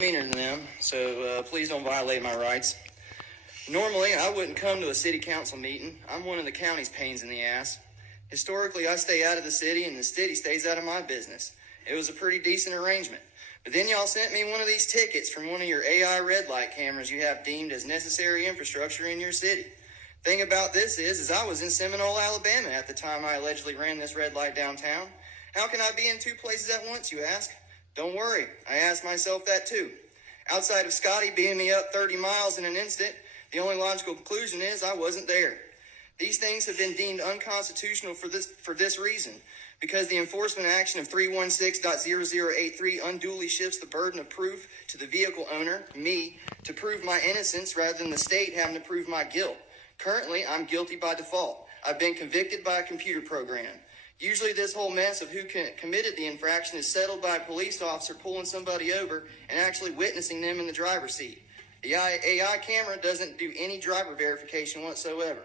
Meaner than them, so please don't violate my rights. Normally, I wouldn't come to a city council meeting. I'm one of the county's pains in the ass. Historically, I stay out of the city, and the city stays out of my business. It was a pretty decent arrangement. But then y'all sent me one of these tickets from one of your AI red light cameras you have deemed as necessary infrastructure in your city. Thing about this is I was in Seminole, Alabama at the time I allegedly ran this red light downtown. How can I be in two places at once, you ask? Don't worry, I asked myself that too. Outside of Scotty beating me up 30 miles in an instant, the only logical conclusion is I wasn't there. These things have been deemed unconstitutional for this reason, because the enforcement action of 316.0083 unduly shifts the burden of proof to the vehicle owner, me, to prove my innocence rather than the state having to prove my guilt. Currently, I'm guilty by default. I've been convicted by a computer program. Usually this whole mess of who committed the infraction is settled by a police officer pulling somebody over and actually witnessing them in the driver's seat. The AI camera doesn't do any driver verification whatsoever.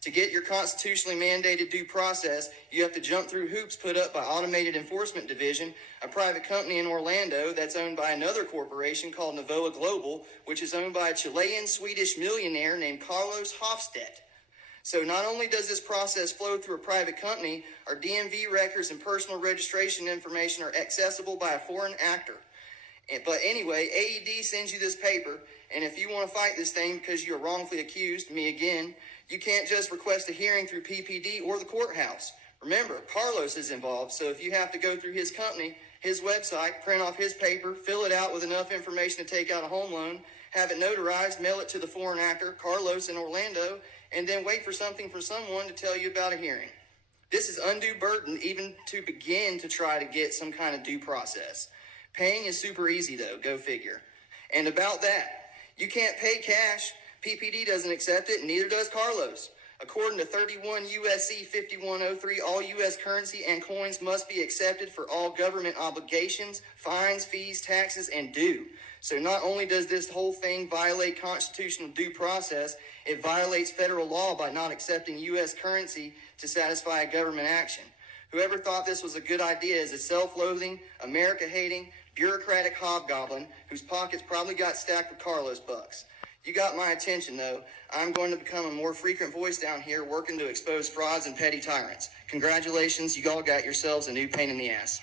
To get your constitutionally mandated due process, you have to jump through hoops put up by Automated Enforcement Division, a private company in Orlando that's owned by another corporation called Novoa Global, which is owned by a Chilean-Swedish millionaire named Carlos Hofstedt. So not only does this process flow through a private company, our DMV records and personal registration information are accessible by a foreign actor. But anyway, AED sends you this paper, and if you want to fight this thing because you're wrongfully accused, me again, you can't just request a hearing through PPD or the courthouse. Remember, Carlos is involved, so if you have to go through his company, his website, print off his paper, fill it out with enough information to take out a home loan, have it notarized, mail it to the foreign actor, Carlos in Orlando, and then wait for something from someone to tell you about a hearing. This is undue burden even to begin to try to get some kind of due process. Paying is super easy though, go figure. And about that, you can't pay cash. PPD doesn't accept it, and neither does Carlos. According to 31 USC 5103, all U.S. currency and coins must be accepted for all government obligations, fines, fees, taxes, and due. So not only does this whole thing violate constitutional due process, it violates federal law by not accepting U.S. currency to satisfy a government action. Whoever thought this was a good idea is a self-loathing, America-hating, bureaucratic hobgoblin whose pockets probably got stacked with Carlos bucks. You got my attention, though. I'm going to become a more frequent voice down here working to expose frauds and petty tyrants. Congratulations, you all got yourselves a new pain in the ass.